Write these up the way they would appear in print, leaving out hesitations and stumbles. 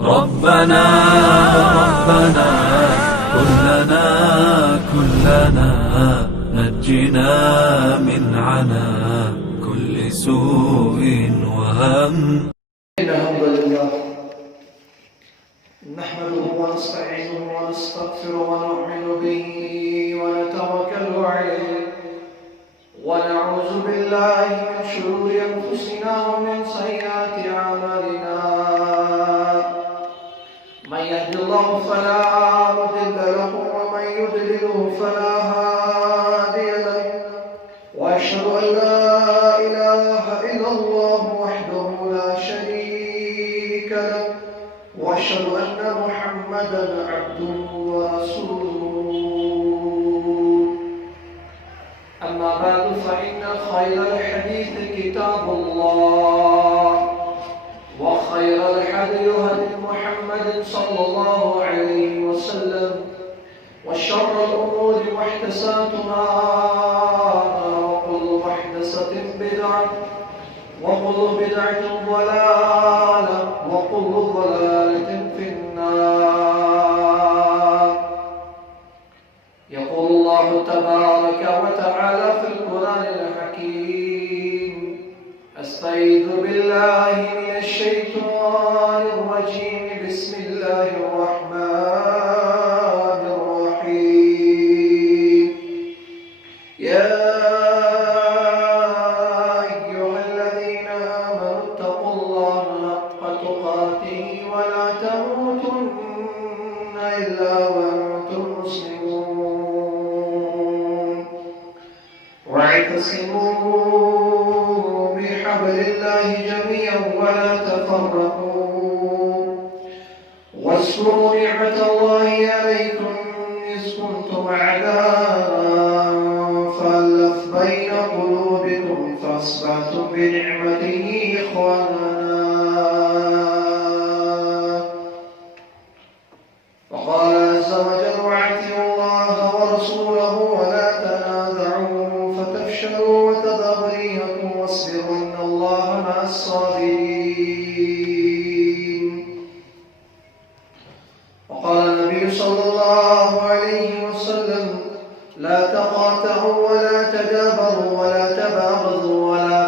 ربنا كلنا نجنا من عنا كل سوء وهم. إن الحمد لله نحمده ونستعينه ونستغفره ونؤمن به ونتوكل عليه ونعوذ بالله من شرور أنفسنا ومن سيئات أعمالنا. من يهد الله فلا مضل له ومن يضلل فلا هادي له، وأشهد أن لا إله إلا الله وحده لا شريك له، وأشهد أن محمدا عبده ورسوله. أما بعد فإن خير الحديث كتاب الله، وخير الهدي هدي محمد صلى الله عليه وسلم، وشر الأمور محدثاتها، وكل محدثة بدعة، وكل بدعة ضلالة، وكل ضلالة في النار. يقول الله تبارك وتعالى في القرآن الحكيم: أستعيذ بالله من الشيطان الرجيم، بسم الله الرحمن الرحيم. يا أيها الذين آمنوا اتقوا الله حق تقاته ولا تموتن إلا وأنتم مسلمون، واعتصموا بحبل الله جميعا ولا تفرقوا، واذكروا نعمة الله عليكم إذ كنتم أعداء فألف بين قلوبكم فأصبحتم بنعمته إخوانا. وقال عز وجل: واعطوا الله ورسوله ولا تنازعوا فتفشلوا وتذهب ريحكم واصبروا إن الله مع الصابرين. وقال النبي صلى الله عليه وسلم: لا تقاطعوا ولا تدابروا ولا تباغضوا ولا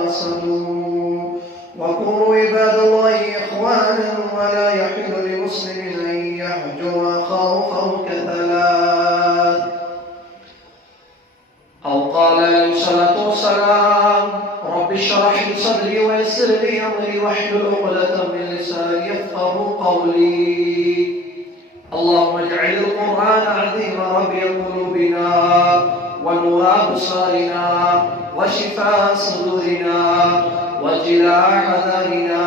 تحاسدوا، وكونوا عباد الله إخوانا، ولا يحل لمسلم أن يهجر أخاه فوق ثلاث. أو قال عليه الصلاة والسلام: رب اشرح لي صدري ويسر لي أمري واحلل عقدة من لساني يفقهوا قولي. اللهم اجعل القرآن عظيم ربيع قلوبنا ونور أبصارنا وشفاء صدورنا وجلاء أحزاننا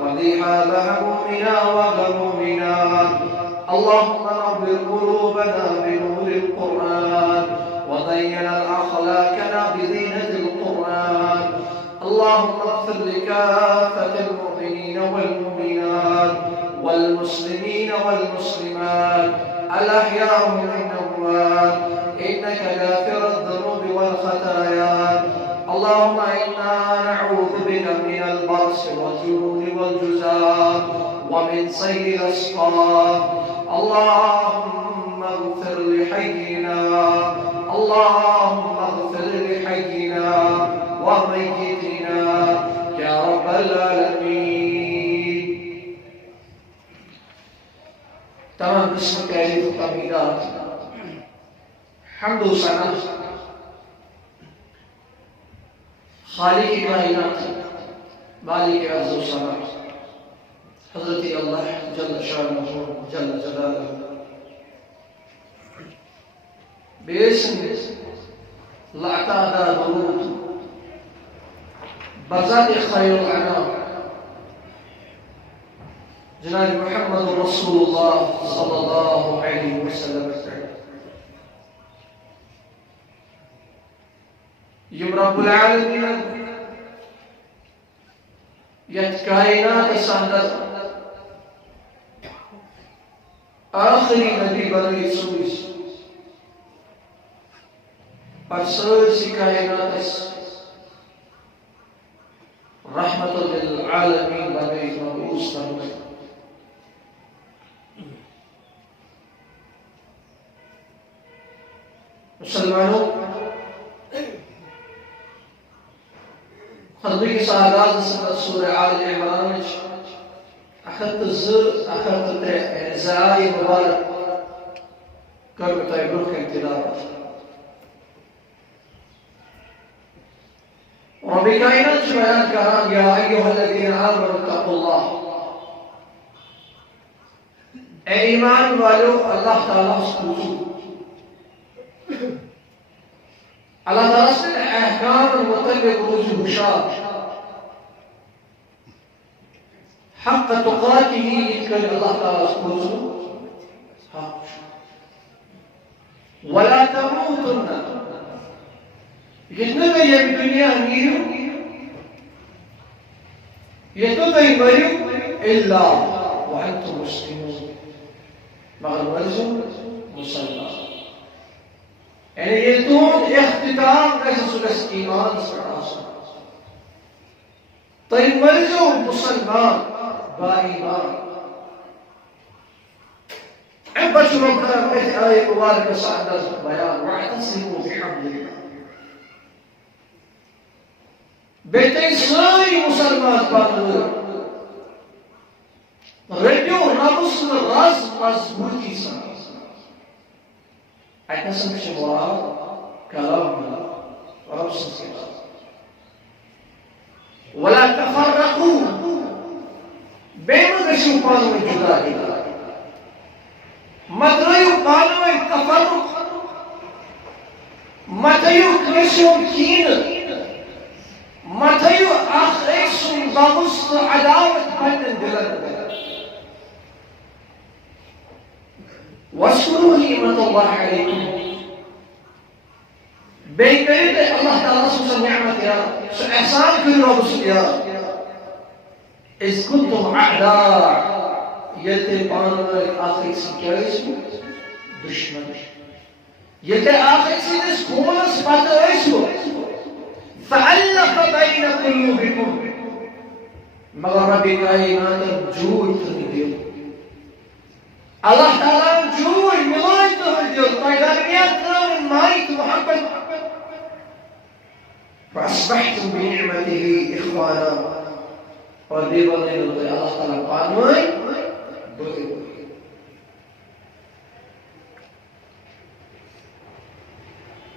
وذهاب همومنا وغمومنا. اللهم نور قلوبنا بنور القرآن، وزين أخلاقنا بزينة القرآن. اللهم اغفر لكافة المؤمنين والمؤمنات والمسلمين والمسلمات الأحياء من الأموات، إنك غافر الذنوب والخطايا. اللهم إنا نعوذ بك من البرص والجنون والجزام ومن سيء الأسقام. اللهم اغفر لحينا، اللهم اغفر لحينا وميتنا يا رب العالمين. تمام قسم تعریف و تمہیدات، حمد و ثنا خالق کائنات مالک عز و ثنا حضرت اللہ جل شانہ جل جلالہ باسم لا تعداد درود بذات خیر الانام جناب محمد رسول اللہ صلی اللہ علیہ وسلم یم رب العالمین یت کائنات اندر آخری نبی بنی سوز پر سرسی کائنات رحمت للعالمین بنی مبعوث مسلمانوں خطبہ کس آغاز سورہ آل عمران اخت ترے زائے مبارک کر بتائے برخ انتدار رب کائنات بیان کران یا ایوہ الذین آمنوا اتقوا اللہ، اے ایمان والو اللہ تعالیٰ سے پوچھو، اللہ تعالیٰ سے احکام المتعلق روز بشار حق تقاتی يذكر الله تعالى سبحانه حق ولا تموتن يتنبه الدنيا ميرو يتنبه مريو إلا وأنتم مسلمون مغر ورزم مسلمان يعني يتون اختتام ليس سلس إيمان سرعاسا طيب مرزو مسلمان بائیمان عبت ربنا بإذ آية مباركة سعدنا البيان واعتصموا بحبل الله بیٹے ساری مسلمان پاندور رڈیو ربس راز مضبوطی سان اتنسم کچھ مراد کلام رب سنسینا ولا تفرقوا بين گشو پانو جدا جدا مدریو پانو تفرق مدریو گشو کین مدریو آخریسون بغض عداوت بین دلن واشکروا نعمت اللہ علیکم بے کرید اللہ تعالیٰ سو نعمت یا سو احسان کری رب سو یا إذ كنتم أعداء يلتي بانوال آخر سكيرسو دشمن يلتي آخر سيدس خونس باتويسو فعلق بين قلوبكم مگر ربی کائنات جوڑ تنیدیو اللہ تعالیٰ جوڑ ملائی تنیدیو تایدارمیات نام مائیت محبت فأصبحتم بنعمته إخوانا اور دیو نے ہوتے اللہ تعالیٰ پانوئی بڑھے ہوئے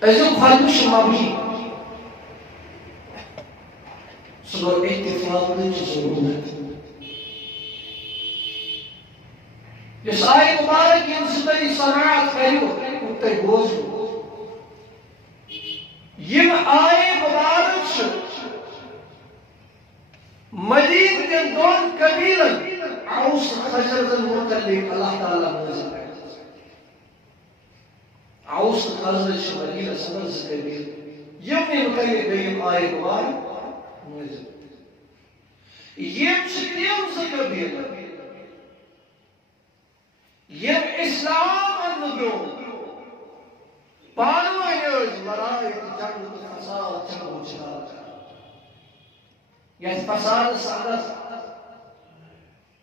ایسے خالوش مابی صدر اتفاق کی ضرورت جس آئے مبارک انسدری صناعت خیلو اتر گوز یم آئے مبارک شد مدین کے دون قبیلن عوص خجرد المتلق اللہ تعالیٰ موزن عوص خجرد شمالیل سبز قبیل یمنی متلق بیم آئے گوائے موزن یم شکلیم سے قبیل یم اسلام النبیو پانو اینیوز لڑائی جنگ فساد جنگ جہاد یعنی فساد سعادت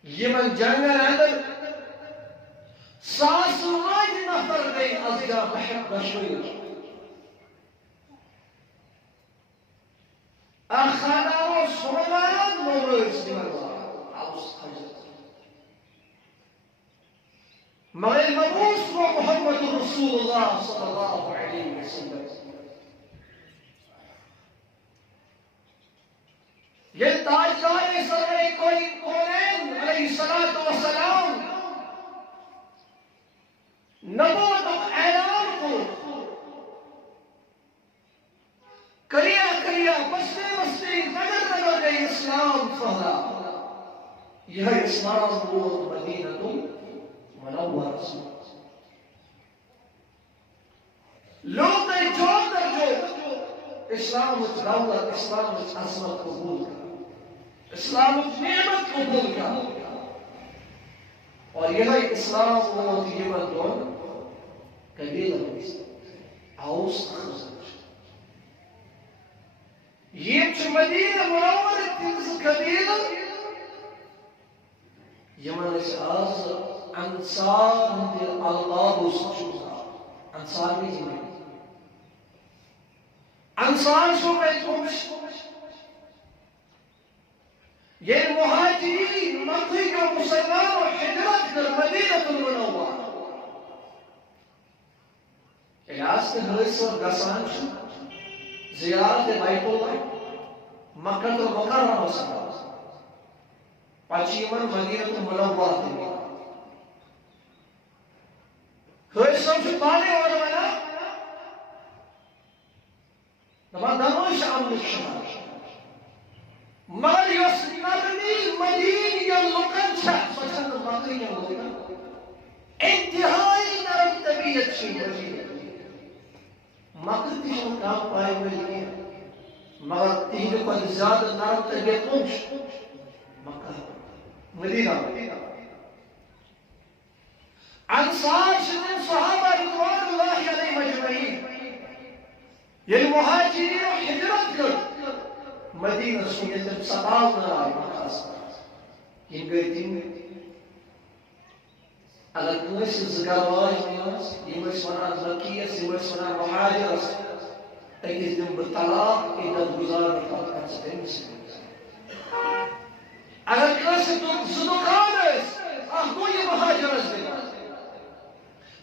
یمن جنگل اندر ساس واج نفر گئی از جا محب بشویر اخانا و سرمان مورس دیمرمان عوص حجت مغیر مبوس و محمد رسول اللہ صلی اللہ علیہ وسلم یہ تاجدار سرور کونین علیہ السلام نبوت اعلان کو کریا کریا بستے بستے نگر گئی اسلام پھیلا یہ اسلام بود مدینہ منورہ لوگ جو در جو اسلام دولت اسلام عظمت قبول کا اسلام نعمت قبول کا اور یہ اسلام و دیمن دون قبیلہ عوص خزرج یہ چھ مدینہ منور تنس قبیلہ یمن اس آز انصار ہندر اللہ سچوزا انصار بھی جنہیں انصار شو بيتكمش يا المهاجرين منطقة مسلمان وحجرات للمدينة المنورة العسكر هرسل قصان زيارة بيت الله مكة المكرمة صلى پچیمن مدینہ منورہ ہرسل شو پانے اور ونا دمان دموش عمل الشمال مگر یوس نرمی مدین یا لکن چھا سوچن باقی یا لکن انتہائی نرم طبیعت شی مدین مگر تیشن کام پائے ہوئے مگر تیشن کو زیادہ نرم طبیعت کنش مکہ مدینہ انصار شدن صحابہ رضوان اللہ علیہ مجمعین المهاجرين حجرت کرد مدینہ سنیتم سباونا آئی مخاص یم گئی تیم اگر کنس زگرواج نیاز یم اس ونان مکیس یم اس ونان مهاجرس اکیز دن بطلاق ایداد گزار بطلاق کنس دنس اگر کنس زدوکانس اخوی مهاجرس دن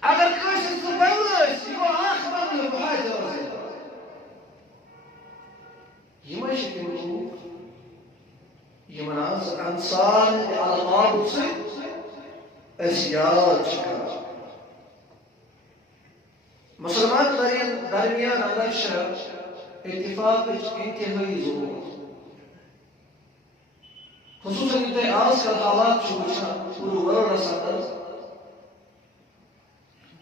اگر کنس زبولس یم آخبر مهاجرس دن يمشي تمشي يمناز انصار على الغاب اسياد شكا مسلمان درمیان اللہ شر اتفاق انتہائی ضرورت خصوصاً انتہائی آج کل حالات چھوچنا پورو ورر رساندر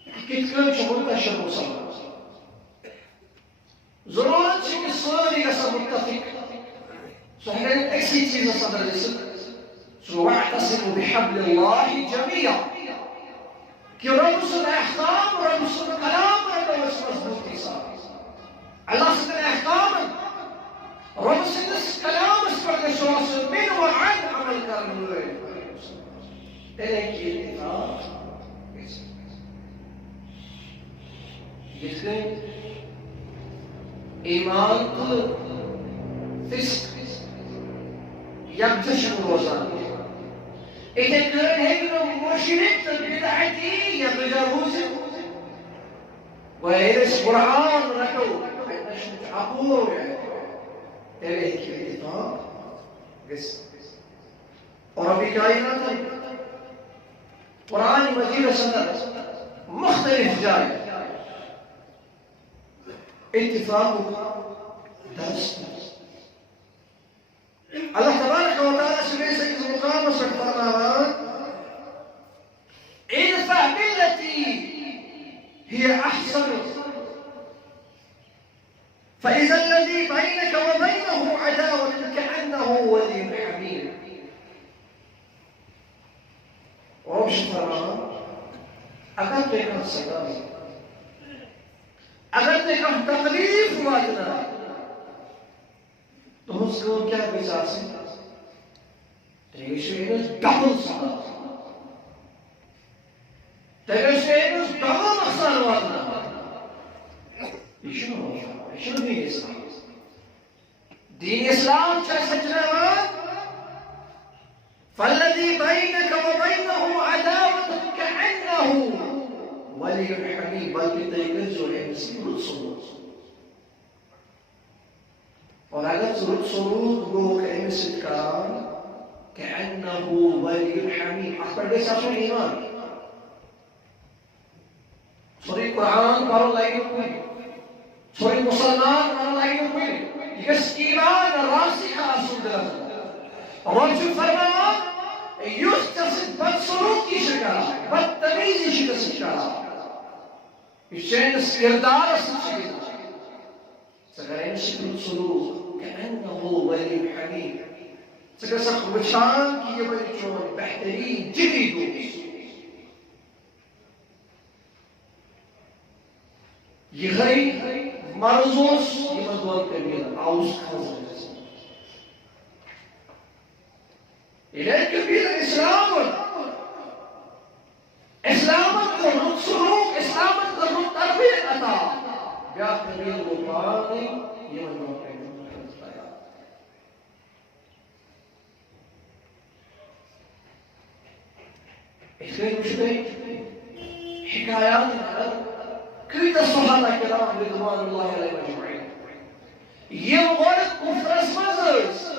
کتکن چھوڑ تشر مسلمان ضرورت ہے کہ ساری ایسا متفق صحیح ایسی چیز صدر رسل سو واعتصموا بحبل اللہ جميعا کہ رب سن احکام رب سن کلام رب سن مضبوطی صاحب اللہ سن احکام رب سن کلام اس پر نشواس من وعن عمل کرنے ہوئے ایک اتفاق یہ ایمان تو فسق یکجشن روزان اذا كان هجر مشرك بدعتي يتجاوز ويرس قرآن رحو نشمت عقور تلك الاتفاق وربي كائنات قرآن مجيد سنة مختلف جاي اتفاق درس الله تبارك وتعالى سبحانه سيد المقام وسبحانه ادفع بالتي هي احسن فاذا الذي بينك وبينه عداوة كأنه ولي حميم وابشر اكاد بينك السلام اگر دیکھا تکلیف ہوا جناب تو اس کو کیا بیزار سے تیگشوینس ڈبل سالا تیگشوینس ڈبل مخصان ہوا جناب ایشنو دین اسلام دین اسلام چاہ سجنوان فالذی بینک و بینہو عداوت کعنہو ولی الحمید بلکہ تیگر جو ہے مسیح سرود اور اگر سرود گو کہ امسد کاران کعنہو ولی الحمید اخبر بے ساتھوں ایمان سوری قرآن کارو لائنو کوئی سوری مسلمان کارو لائنو کوئی یس ایمان راسی کا اصول دلتا رجل فرمان يختصد بالسلوك شكرا بالتمييز شكرا الشيء استردار السجن سكر يمشي بالسلوك كأنه ولي حميد سكر سخ بشان كي يبني شون بحترين جديد يغري مرزوس يمدون كبير عوز خزر إليك كبير الإسلام إسلام قررت سلوك إسلام قررت تربية أتا يا كبير الوطاني إخواني وشبه حكايات كل الصحابة الكرام رضوان الله عليهم أجمعين يوم كفر اسمازرز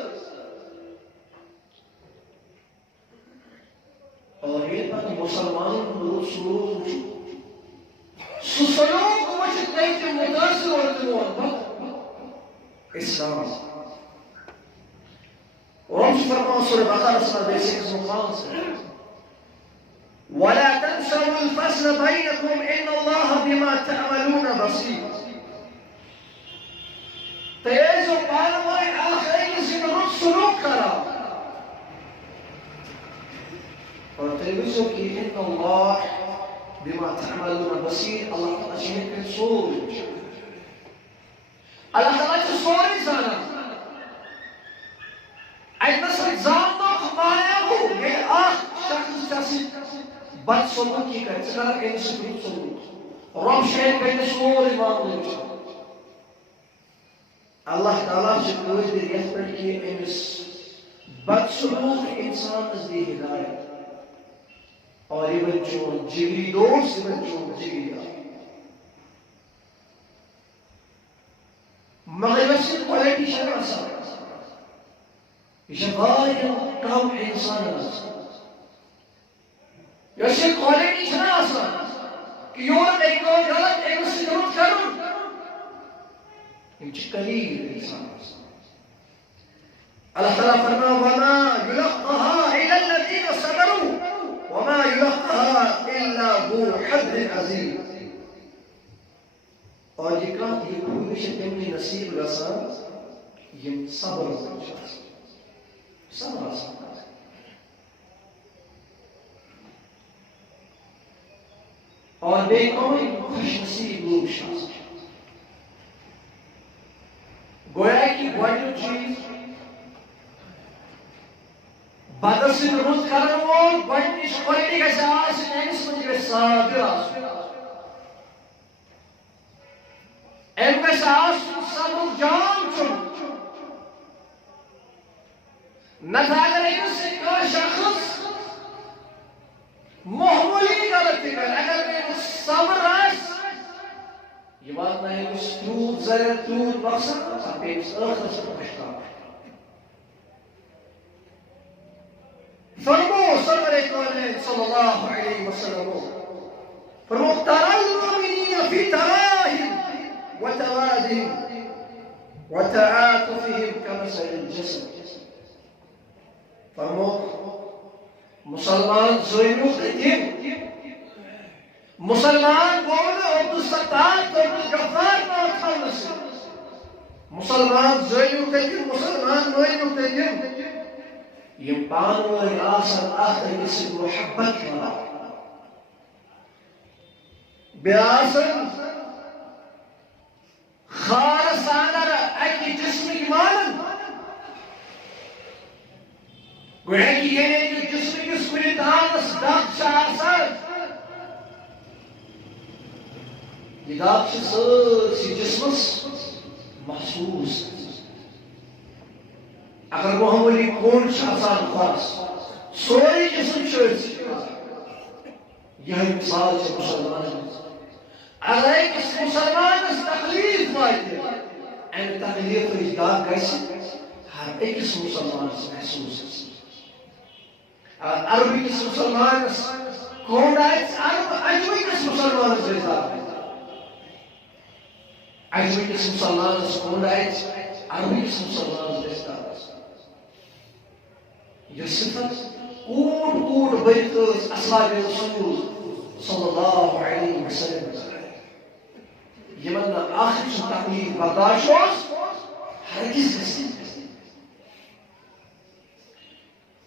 اور یہ بات مسلمان کو سلوک سلوک وجد نہیں کہ متاثر ہوتے اسلام ورب فرمان سورة بقرة سنة بيسيكس مخانس ولا تنسوا الفصل بينكم إن الله بما تعملون بصير تيزو قالوا آخرين سنرد سلوك کرا اور تلویزوں کی ان اللہ بما تعملون بصیر اللہ تعالی شہید کے سوچ اللہ تعالی کی سوری زانا ایتنا سر زاننا خمایا ہو یہ آخ شخص چاسی بد سلوکی کر چکا کہیں سے بھی سلوک رب شہید کے سوری معاملے اللہ تعالی شکوز دے ریت پر کی امس بد سلوک انسان از دی ہدایت اور یہ بچوں جگری دوست یہ بچوں جگری دا مگر ویسے کوالٹی شرع آسان یہ شباری کام انسان آسان ویسے کوالٹی شرع آسان کہ یون ایک اور غلط ایک سے درست کروں یہ قلیل انسان آسان اللہ تعالیٰ فرما وما يلقها إلى الذين صبروا وما يلقها إلا ذو حظ عظيم اور یہ کہا کہ یہ پوری شکل نصیب رسان یہ صبر صبر آسان اور بے کوئی خوش نصیب لوگ شخص گویا کی گوڑی چیز بدر سے درست کرنے وول گوڑنیش کوالٹی گژھِ آسٕنۍ أمِس منٛز گژھِ صابر آسُن أمۍ گژھِ آسُن صبرُک جام چوٚمُت نتہٕ اگر أمِس سۭتۍ کانٛہہ شخص معموٗلی غلطی کرِ اگر نہٕ أمِس صبر آسہِ یہِ واتنایہِ أمِس تیوٗت زرٮ۪ر تیوٗت نۄقصان پتہٕ پیٚیہِ أمِس ٲخرس منٛز پشتاوُن فرمو صلی اللہ علیہ وسلم فرمو ترى المؤمنين في تراهم وتوادهم وتعاطفهم كمثل الجسد فرمو مسلمان زوینو قدیم مسلمان بولو عبدالستار عبدالغفار نام نسل مسلمان زوینو قدیم مسلمان موینو قدیم یم پانوئی آسان آخر کسی محبت کرا بیاسن خارس آنر اکی جسم ایمان گویا کہ یہ نہیں کہ جسم کس کلی دانس داک آسان یہ داک سی جسمس محسوس اگر معمولی کون آسان خاص سوری جسم شرط یہ مثال سے مسلمان اگر ایک مسلمان اس تکلیف وائدے این تکلیف اجداد گیسی ہر ایک مسلمان اس محسوس اگر عربی کس مسلمان اس کون آئیت عرب اجوی کس مسلمان اس اجداد اجوی کس مسلمان اس کون آئیت عربی کس مسلمان اس اجداد یہ صفت کوٹ کوٹ بریت اصحاب رسول صلی اللہ علیہ وسلم یہ من آخر سے تکلیف برداشت ہرگز نہیں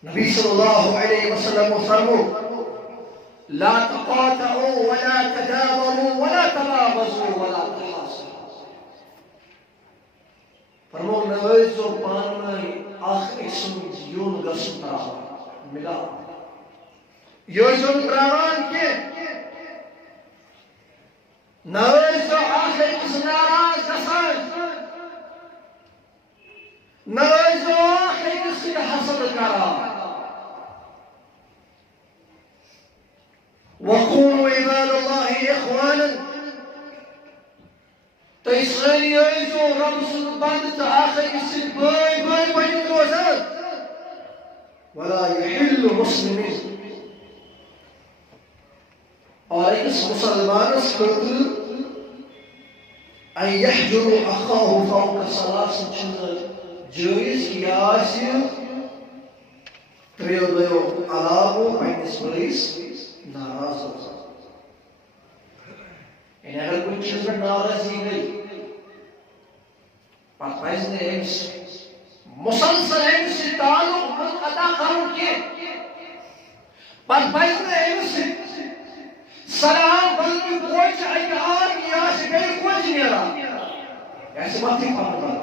نبی صلی اللہ علیہ وسلم فرمو لا تقاطعوا ولا تدابروا ولا تباغضوا ولا تحاسدوا فرمو نویزو پانمائی آخر سمجھ یون گسن تراوان ملا یوزن تراوان کے نویزو آخر کس ناراض گسن نویزو آخر کس حسد کرا إخوانا تيسري يزو رب سبحانه آخر يسد باي الوزان ولا يحل مسلمين عليك مسلمان خاطر أن يحجر أخاه فوق ثلاث جائز كياسي تريو ديو علاقو پنس بليس ناراض ہو یعنی اگر کوئی چیز پر ناراضی گئی پس پائز نے امس مسلسل امس تعلق منقطع کرو کیے پس پائز نے امس سلام بلکہ کوچ ایار کیا سے گئی کوچ نیرا ایسے بات ہی پانا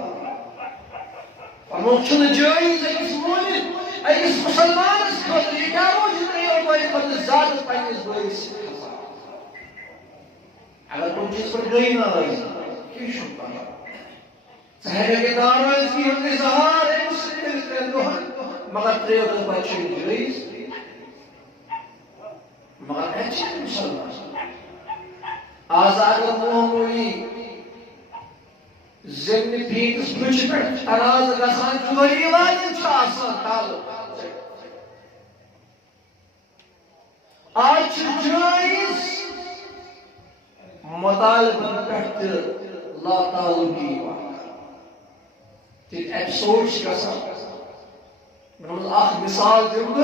فرموچن جائز ایس مومن ایس مسلمان اس خاطر یہ کیا روز نہیں اور کوئی خاطر زیادہ پائنس بائیس اگر کوئی چیز پر گئی نہ رہی کیوں شکتا ہے صحیح کے ناراضگی ہم نے ظہار ہے مسلم کردوہن مگر تریو در بچے جائز مگر اچھے مسلمان آزاد مومولی زمین پیتس بچ پر اراز گسان چوری والن آسان تعلق آج جائز مطالبہ پہت لا تعلقی تیل ایپسوڈ گسان من آخ مثال دوں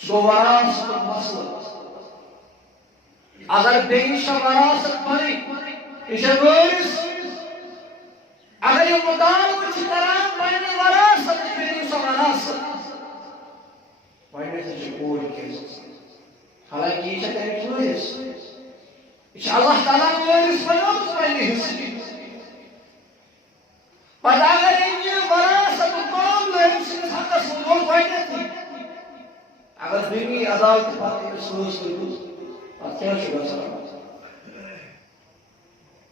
سو وراثت مسئلہ اگر بیشہ وراثت پڑی یہ وارث اگر یہ مطالبہ کران پننی وراثت بیشہ وراثت پننی سے کوئی کیس حالانکہ یہ تمیک وارث یہ اللہ تعالیٰ وارث بناؤ پننی حصہ پتہ اگر یہ وراثت معاملہ امسن حقس وہ پننی اگر دینی عدالت پاتی سوز کرو پتہ کیا شکر سلام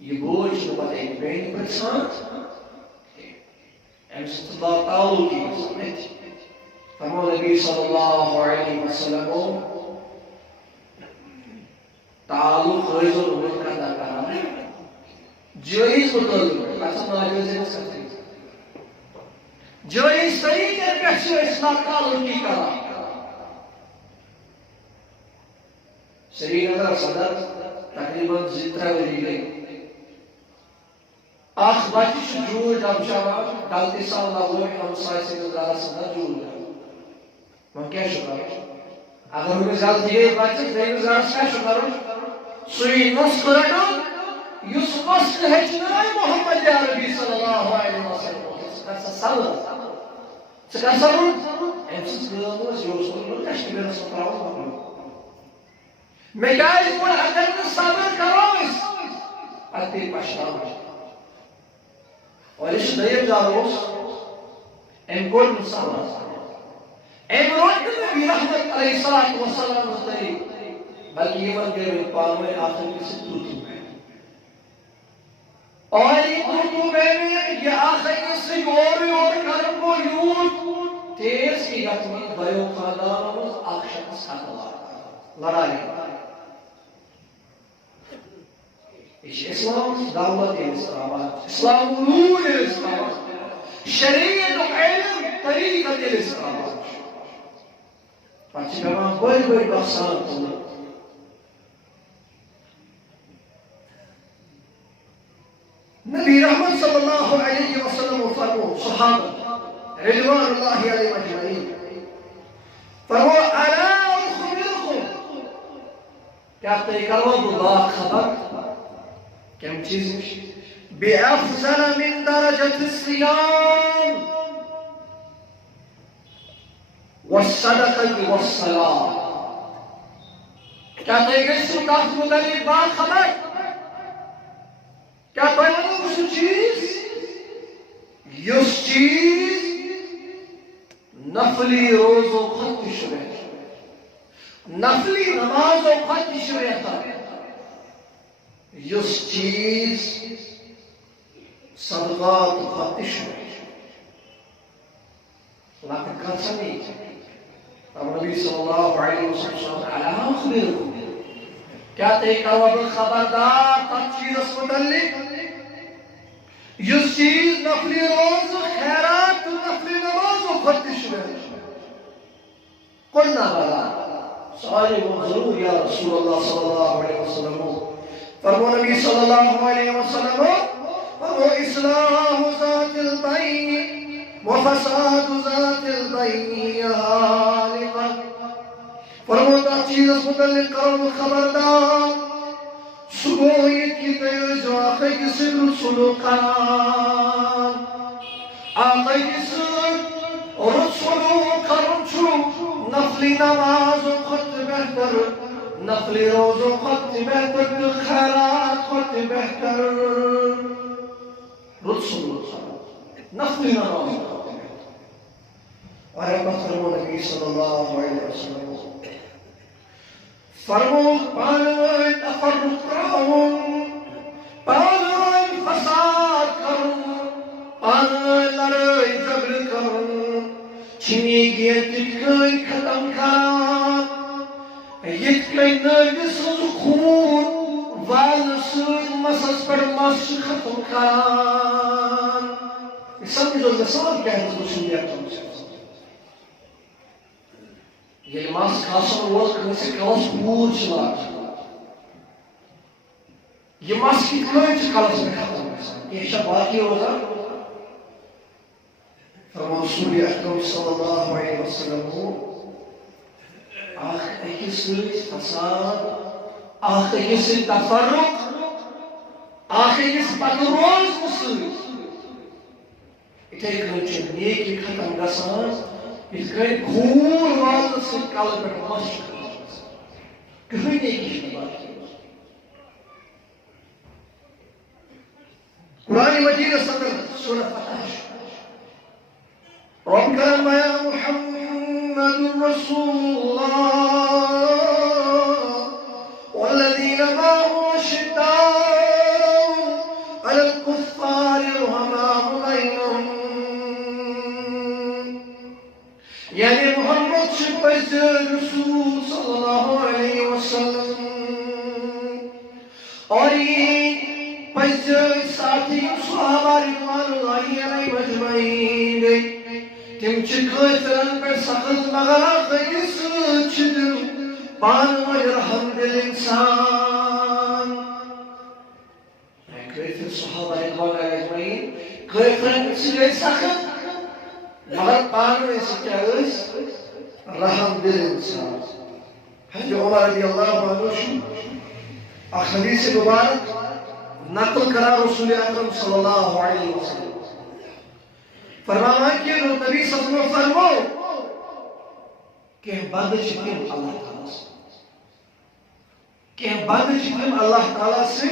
یہ بوجھ تو پتہ ایک بین پر ساتھ امس اللہ تعالی کی سمجھ فرمو نبی صلی اللہ علیہ وسلم تعلق غیظ الامور کا دکھا جائز مطلب ایسا ناجائز ہے سکتے جائز صحیح کے پیچھے اسلام تعلق کی کرا سری نگر صدر تقریباً زیترہ وری گئی آخ بچی جور جب شاوان ڈالتی سال لگوئی ہم سائی سے نظارہ صدر جور جب من کیا شکر اگر ہمیں زیادہ یہ بچی دیں نظارہ کیا شکر سوئی نسخ رکھو یس نسخ ہجنائی محمد عربی صلی اللہ علیہ وسلم سکر سالہ سکر سالہ امسیس گلنوز یوسن کشتی میں رسول پراؤں میں کیا اس پر اگر میں صبر کرو اس اتی پشتاو اور اس دیم جاروس ام کل مصابر ام روڈ نبی رحمت علیہ السلام ہوتے بلکہ یہ من گئے پاوے آخر کسی دوتو میں اور یہ دوتو میں یہ آخر کسی اور کرم کو یود تیز کی گتمی بیو خاندانوں آخشت ساتھ لڑائی اسلام دعوت الاسلام اسلام نور الاسلام شریعت علم طریقت الاسلام پچھے بہمان بڑی بڑی بخصان ہونا نبی رحمت صلی اللہ علیہ وسلم فرمو صحابہ رضوان اللہ علیہ مجمعین فرمو الا اخبركم کیا طریقہ وہ خبر كم چیز بأفضل من درجة الصيام والصدقة والصلاة کیا طریقہ سلطات مدلی بات خبر کیا طریقہ اس چیز یس چیز نفلی روز و خط شبہ نفلی نماز و خط شبہ تھا یس چیز صدقات و خطش میں لیکن کہتا نہیں تب نبی صلی اللہ علیہ وسلم علیہ خبرکم کیا تے کرو خبردار تب چیز متعلق یس چیز نفلی روز خیرات تو نفلی نماز و فتش رہے قلنا بلا سوالی ضرور یا رسول اللہ صلی اللہ علیہ وسلم فرمو نبی صلی اللہ علیہ وسلم فرمو اصلاح ذات البین وفساد ذات البین یہالقا فرمو تا چیز متعلق کرو خبردار سبوئی کی تیز آخی کی سر سلوکان آخی کی سر سلوکان چھو نفلی نماز و خط بہتر نفلی روز و خط بہتر خیرات خط بہتر سلوکان نفلی نماز و خط بہتر اور احمد فرمو نبی صلی اللہ علیہ وسلم فرمو پانوائے تفرق کرون پانوائے فساد کرون پانوائے لڑائی جبر کرون چھنی گیا تکائی ختم کران یتکائی نرگس خون والسود مسس پر مس ختم کران یہ سمجھو مثال کیا ہے مسئولیت تمہیں یہ ماس کھاسن وول کنسی کلس پور چلاک یہ ماس کی کھانچ کلس میں ختم یہ شب باقی ہوگا فرمان رسول اکرم صلی اللہ علیہ وسلم آخ ایکس فساد آخ ایکس تفرق آخ ایکس پتروز مسلم اتھے کنچن نیکی ختم گسان اس گئے خون والد سے کال پر مشک کہیں نہیں کی بات کی قرآن مجید صدر سورہ فتح رب کرم یا محمد رسول اللہ والذین معه شداء علی الکفار رحماء بینہم یعنی محمد شپیز رسول صلی اللہ علیہ وسلم اور یہ پیز ساتھی صحابہ رضوان اللہ علیہ مجمعین گئی تم چکھترن پر سخت مغا خیس چھدر پانو رحم دل انسان کیفر صحابہ رضوان اللہ علیہ مجمعین کیفرن پر سخت مگر پانو ایسے کیا ہے رحم دل انسان حضرت عمر رضی اللہ عنہ حدیث مبارک نقل کرا رسول اکرم صلی اللہ علیہ وسلم فرمانا کہ نبی صلی اللہ علیہ وسلم فرمو کہ بند چکم اللہ تعالیٰ سے کہ بند چکم اللہ تعالیٰ سے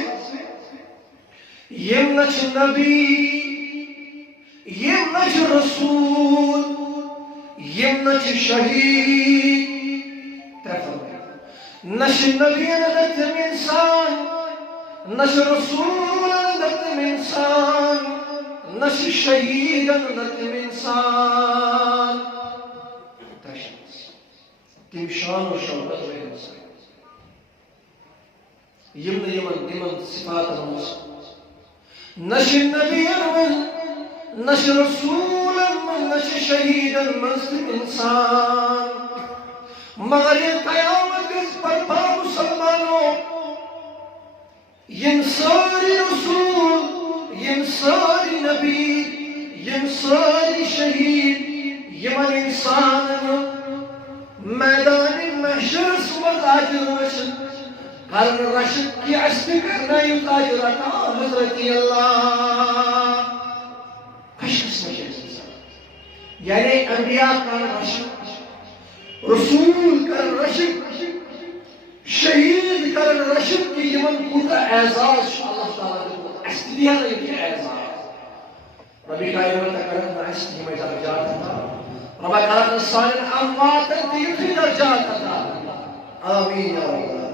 یم نچ نبی یم نچ رسول یم نچ شہید نش نبی ندتم انسان نش رسول ندتم انسان نش شہید ندتم انسان تم شان و شوکت و انسان یمن یمن صفات الموسى نش نبی نش رسول نش شہید مسلم انسان مگر یہ قیامت اس پر پا مسلمانوں یم ساری رسول یم ساری نبی یم ساری شہید یمن انسان میدان محشر سمت آجر رشد قرن رشد کی عشق کرنا یتاجر عطا حضرت اللہ کشکس مجھے یعنی انبیاء کا رشد رسول کر رشد شہید کر رشد کی یمن کوتا اعزاز اللہ تعالیٰ نے اصلیہ نہیں کی اعزاز ربی کا یمن تکرم اصلی میں درجات تھا ربا کرم السالن امواتا تیفی درجات تھا آمین یا اللہ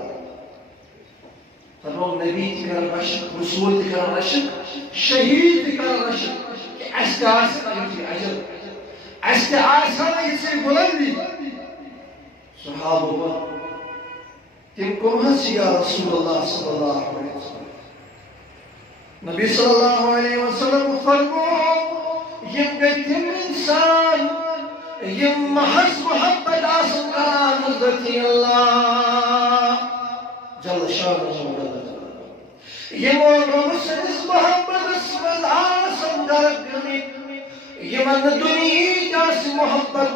فرمو نبی کر رشد رسول کر رشد شہید کر رشد کہ اصلی آسان یکی عجل اصلی آسان یکی بلندی صحابہ تم کم حس یا رسول اللہ صلی اللہ علیہ وسلم. نبی صلی اللہ علیہ وسلم فرمو یم گئی تم انسان یم محض محبت آسن کران حضرت اللہ جل شانہ یم رب سندس محبت اسمد آسن درگنی یمن دنیا جاس محبت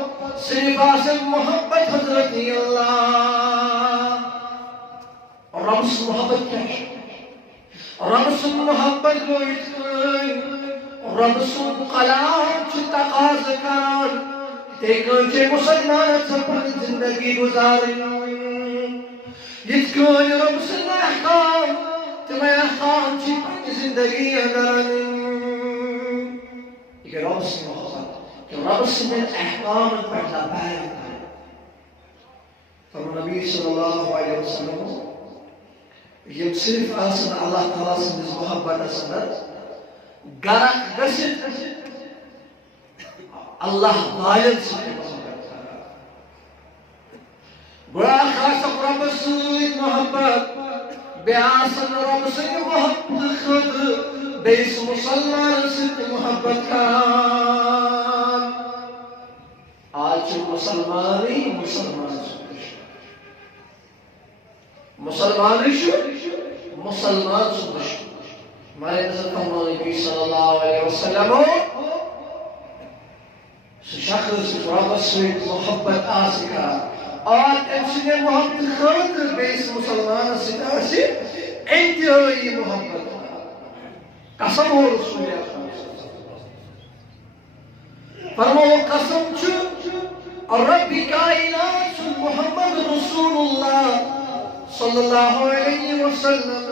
صرف آسن محبت حضرت اللہ. رب سے محبت کیا ہے؟ رب سے محبت کو اتقان رب سے قلام چھ تقاض کران تیکن مسلمان سپر زندگی گزارن اتقان رب سے احکام تمہیں احکام چھ زندگی اگرن. یہ رب سے محبت کہ رب سے احکام پر لبائن فرم نبی صلی اللہ علیہ وسلم یم صرف آسن اللہ تعالیٰ سندس محبت سندر گرک گسد اللہ غالب سندر محبت برا خاص رب سید محبت بے آسن رب سید محبت خود بیس مسلمان سید محبت کان. آج مسلمانی مسلمان مسلمان مسلمان سندش ہمارے نظر فرمان نبی صلی اللہ علیہ وسلم شخص رب سے محبت آسکا اور امسنے محبت خاطر بیس مسلمان سے انتہائی محبت قسم ہو رسول اللہ فرمو قسم چھو رب کائنات محمد رسول اللہ صلی اللہ علیہ وسلم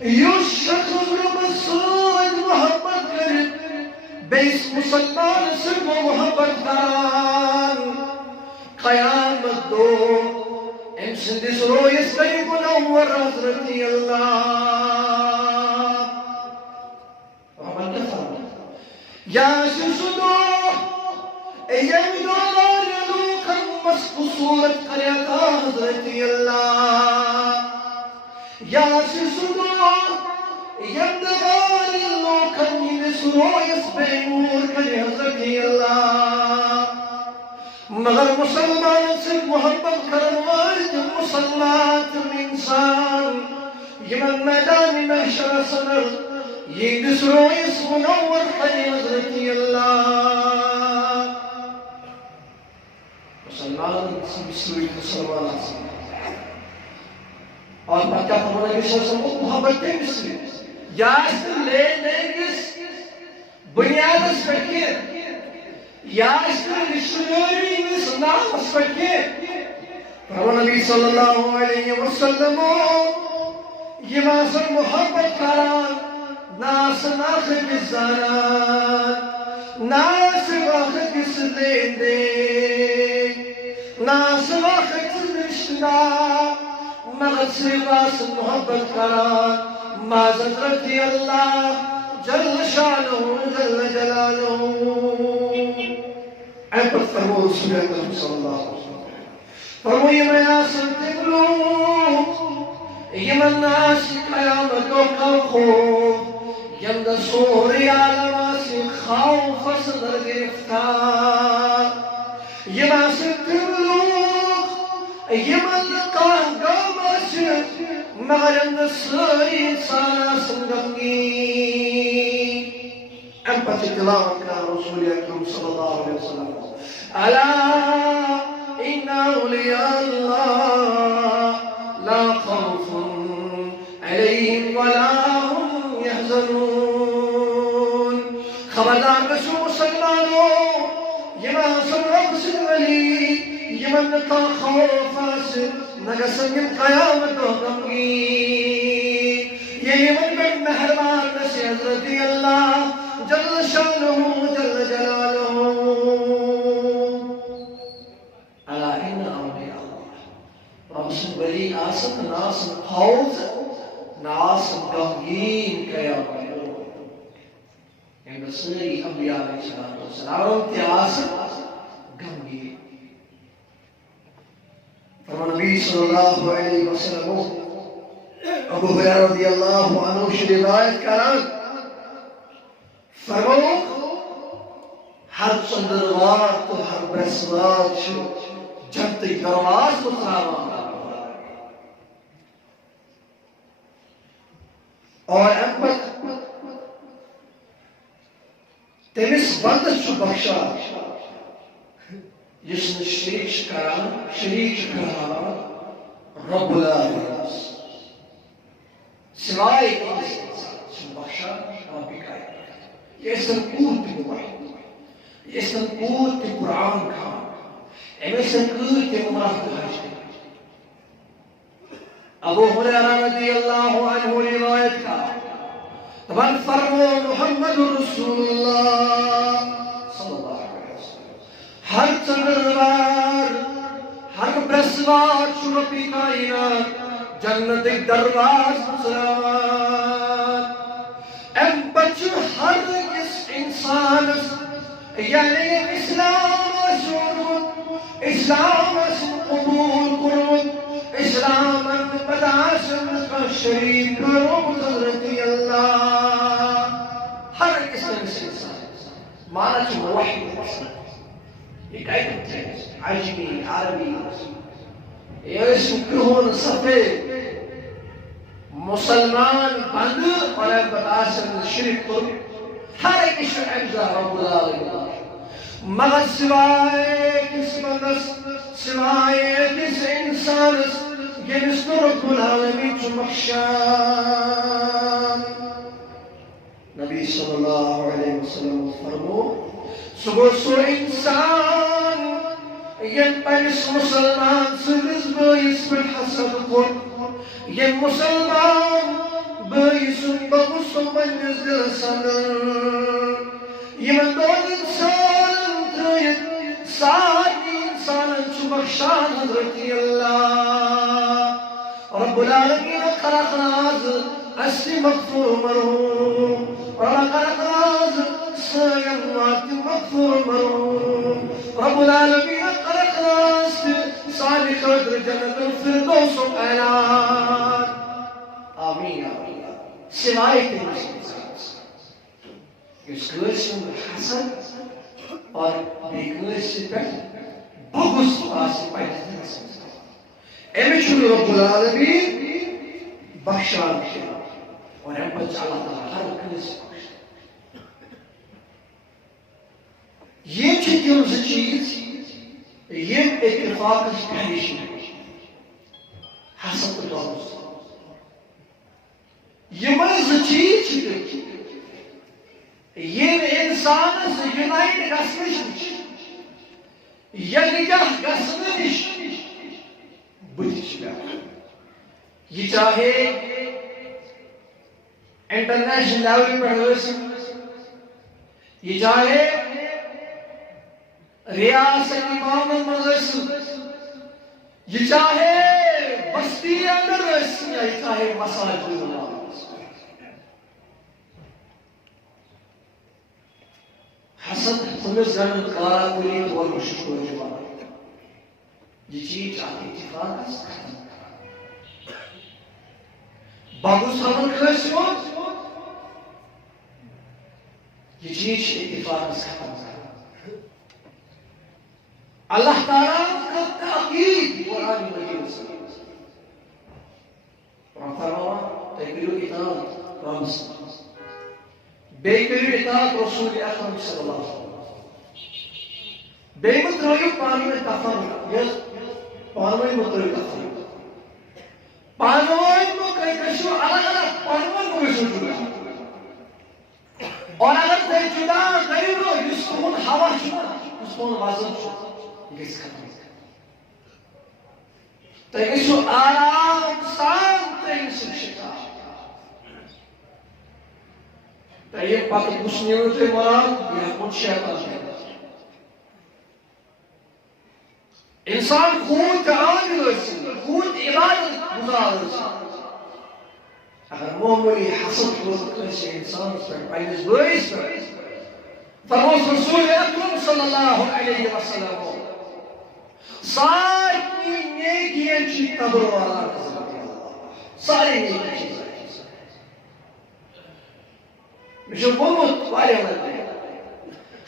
یوش شخص رب سید محبت کرد بیس مسلمان سے محبت کران قیامت دو ام سندس رویس بی منور حضرت اللہ. رحمت کیا فرمائے یا شسدو ایم دولار صورت قریتا حضرت اللہ یا سسدو یمدغال اللوکن نسرو یسبع نور کری حضرت اللہ. مگر مسلمان سے محبت کرنوار جب مسلمات انسان یمن میدان محشر صدر یہ نسرو یسبع نور کری حضرت اللہ. مسلمان مسلمان مسلمان اور بچہ فرمانا کہ سوچا محبت کے مسلم یا اس لے نیگس بنیاد اس فکر یا اس رشتیاری اس نام اس فکر فرمان نبی صلی اللہ علیہ وسلم یہ ماسر محبت کران ناس آخر بزاران ناس آخر کس لین دے ناس آخر کس رشتہ مگر سواس محبت کران معذرت اللہ جل شانہ جل جلالہ. اے پر فرمو رسول اکرم صلی اللہ علیہ وسلم فرمو یہ میں آسن تبلو یہ من ناس قیامتوں کا خوف یمد سوری عالم آسی خوف صدر گرفتار یہ آسن تبلو یہ من قاہ گام آسی مگر یمد سوری انسان آسن گمگی. ام پر تلاوت کا رسول اکرم صلی اللہ علیہ وسلم الا ان اولیاء اللہ لا خوف علیہم ولا هم يحزنون. خبردار بشو مسلمانوں یہ محسن رب سے ولی یہ منتا خوف آسن نگسن قیامت و غمگی یہ من بن مہربان نسی حضرت اللہ جل شانہ جل جلالہ. الا ان اولیاء اللہ رب سے ولی آسن ناسن خوف ناسن غمگین قیامت یعنی سری انبیاء علیہ السلام تی آسن غمگین. نبی صلی اللہ علیہ وسلم ابو ہریرہ رضی اللہ عنہ سے روایت کران فرمو ہر چندروار تو ہر برسوار جنتی درواز تو تراوان اور امپت تمس بندس بخشا جس نے شریک کرا رب العالمین سوائے بخشا رب کائنات یہ سنکور تی موحد یہ سنکور تی قرآن کھا امی سنکور تی عمرہ حج ابو ہریرہ رضی اللہ عنہ روایت کا تبن فرمو محمد رسول اللہ صلی اللہ علیہ وسلم ہر چندروار ہر برسوار شرفی کائنات جنت درواز مسلمان ام بچو ہر کس انسان یعنی اسلام قبول کرو اسلام بداشن کا شریک کرو حضرت اللہ ہر کس انسان مانا جو موحد یہ قائد ہے عجمی عربی یہ اسم کہون سفید مسلمان بند اور بداشن شریک کرو ہر ایک شعبہ رب العالمین مگر سوائے کس بندس سوائے کس انسانس یمس رب العالمین چو بخشان نبی صلی اللہ علیہ وسلم فرمو سو انسان یم پنس مسلمان سندس بائیس پر حسد کن یم مسلمان بائیس بغس پنس دل سندر یمن دو انسان ترید ساری انسان چو بخشان حضرت اللہ رب العالمین خلق راز اسی مغفور مرحوم رب خلق راز سیمات مغفور مرحوم رب العالمین خلق راز سالی قدر جنت الفردوس و اعلان آمین آمین سوائے کے اس گرسن حسن اور بیگرسن پر بغض آسی پیدا امیشن رب العالمین بخشان کیا اور ہم بچ اللہ تعالیٰ ہر کنس بخشان یہ تم ز چیز یم اتفاق پہلش حسد بغض یم ز چیز یم انسان یونائٹ گژھنٕچ یکجہ گژھنہٕ نِش بٕتھِ چھِ پیٚوان یہ چاہے انٹرنیشنل لیول پر ٲسِن یہ چاہے ریاستی معاملن منٛز ٲسِن یہ چاہے بستی اندر ٲسِن یا یہ چاہے مساجد حسد تمس زن کارا کولی اور مشکل جواب یہ چیز چاہتے اتفاق ختم بغض ہمن کھسو یہ چیز اتفاق ختم اللہ تعالیٰ کا تاکید قرآن مجید سے فرمایا تکبیر اطاعت رمز بیکری اطاعت رسول اکرم صلی اللہ علیہ وسلم بیمت رویو پانوی تفرق یس پانوی مطلب تفرق پانوی کو کئی کشو الگ الگ پانوی کو کشو جدا اور اگر تے جدا غیرو یس کون ہوا شما یس کون وازن شما یہ کس ختم تے کشو آرام سان تے کشو شکا یہ پاک مسلموں سے مراد یہ خود شیطان ہے انسان خود عامل ہوئی خود عبادت گزار ہوئی اگر معمولی حسد ہو کسی انسان پر پہلے بائیس پر فرموز رسول اکرم صلی اللہ علیہ وسلم ساری نیک یہ قبر والا سارے نیک چیز مجھے بہت واریاہ لگے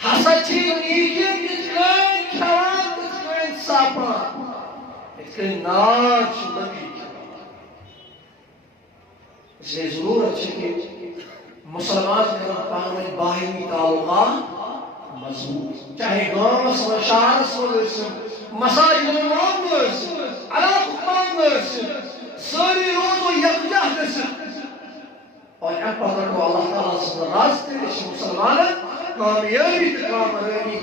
حسد چھ نیکین کس کن کھوان کس کن ساپان کس کن ناچ لگی اس لیے ضرورت ہے کہ مسلمان کرن پانوی باہمی تعلقات مضبوط چاہے گاؤں میں شہر مساجد میں علاقہ ساری روز یکجا اور ام پتہ کو اللہ تعالیٰ سے راستے مسلمان کامیابی کامرانی